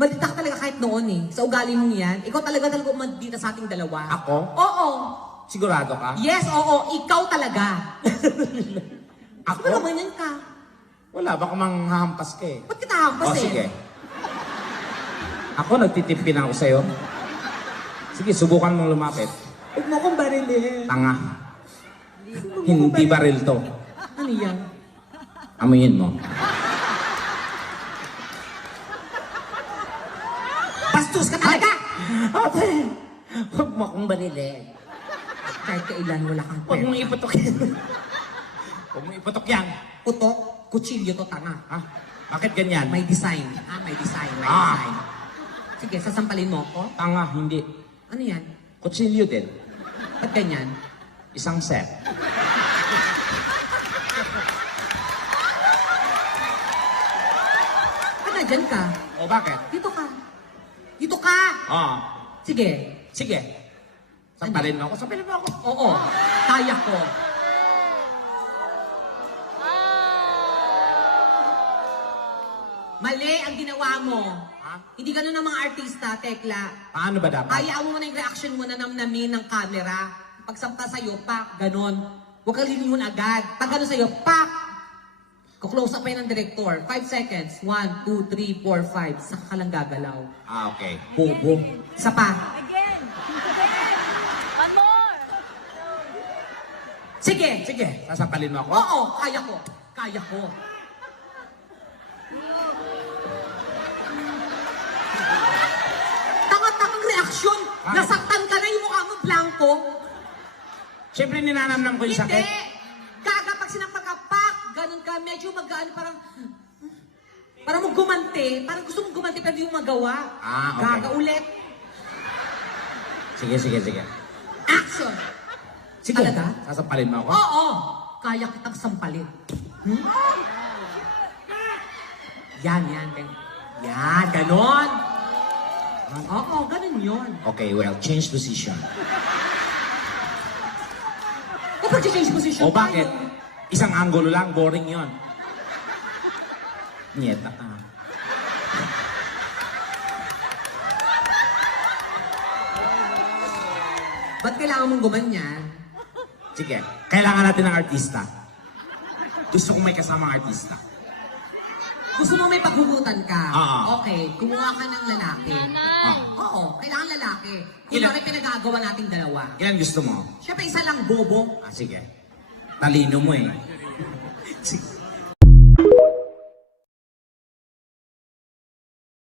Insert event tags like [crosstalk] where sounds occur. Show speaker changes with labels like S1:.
S1: Malitak talaga kahit noon eh. Sa ugali mong yan. Ikaw talaga talaga umandita sa ating dalawa.
S2: Ako?
S1: Oo.
S2: Sigurado ka?
S1: Yes, oo. Ikaw talaga. [laughs]
S2: Ako?
S1: Ano naman yan ka?
S2: Wala, baka manghahampas ka eh.
S1: Ba't kita hampas
S2: O,
S1: eh?
S2: sige. Ako, nagtitimpin ako sa'yo. Sige, subukan mong lumapit.
S1: Huwag mo akong barilin.
S2: Tanga. Hindi baril to.
S1: Ano yan?
S2: Amuyin mo.
S1: Bastos ka talaga!
S2: Ate, huwag mo akong barilin.
S1: Kahit kailan wala kang
S2: Huwag
S1: pera.
S2: mong iputok yan. [laughs] Huwag mong iputok yan.
S1: Putok, kutsilyo to tanga.
S2: Ha? Bakit ganyan?
S1: May design. Ah, may design, may
S2: Ah.
S1: design. Sige, sasampalin mo ako.
S2: Tanga, hindi.
S1: Ano yan?
S2: Kutsilyo din.
S1: Ba't ganyan?
S2: Isang set.
S1: Ano, dyan ka?
S2: O bakit?
S1: Dito ka. Dito ka!
S2: Oo.
S1: Sige.
S2: Sige. Sampalin mo ako. Sampalin mo ako.
S1: Oo. Kaya ko. Mali ang ginawa mo.
S2: Ha?
S1: Hindi ganun ang mga artista, Tekla.
S2: Paano ba dapat?
S1: Hayaan mo na yung reaction mo na namnamin ng camera. Pagsampa sa'yo, pak, ganon. Huwag kang lilingon agad. Pag ganon sa'yo, pak! Kuklose up pa yun ng director. 5 seconds. 1, 2, 3, 4, 5. Saka ka lang gagalaw.
S2: Ah, okay. Bobo.
S1: Isa pa.
S3: Again. [laughs] One more.
S1: Sige.
S2: Sige, sasampalin mo ako.
S1: Oo, kaya ko. Kaya ko. Tanga-tangang reaksyon.
S2: Bakit?
S1: Nasaktan ka na yung mukha mo, blanco.
S2: Siyempre, ninanamnam ko yung
S1: Hindi.
S2: sakit.
S1: Gaga medyo mag-ano, parang, parang mo gumante, parang gusto mong gumante pero di mo magawa.
S2: Ah, okay.
S1: Gaga ulit.
S2: Sige, sige, sige.
S1: Action!
S2: Sige,
S1: Talaga?
S2: sasampalin mo ako.
S1: Oo! Kaya kitang sampalin. Hmm? Yan, yan. gan- Yan, ganon. Oo, ganon yun.
S2: Okay, well, change position.
S1: O pag change position
S2: O bakit?
S1: tayo.
S2: Isang angulo lang, boring yon. Nyeta ka.
S1: Ba't kailangan mong gumanyan?
S2: Sige, kailangan natin ng artista. Gusto kong may kasamang artista.
S1: Gusto mo may paghugutan ka?
S2: Oo.
S1: Okay, kumuha ka ng lalaki.
S3: Nanay.
S1: Oo, kailangan lalaki. Kung
S2: Ilan?
S1: bakit pinagagawa nating dalawa.
S2: Ilan gusto mo?
S1: Siyempre, isa lang bobo.
S2: Ah, sige. Talino mo eh.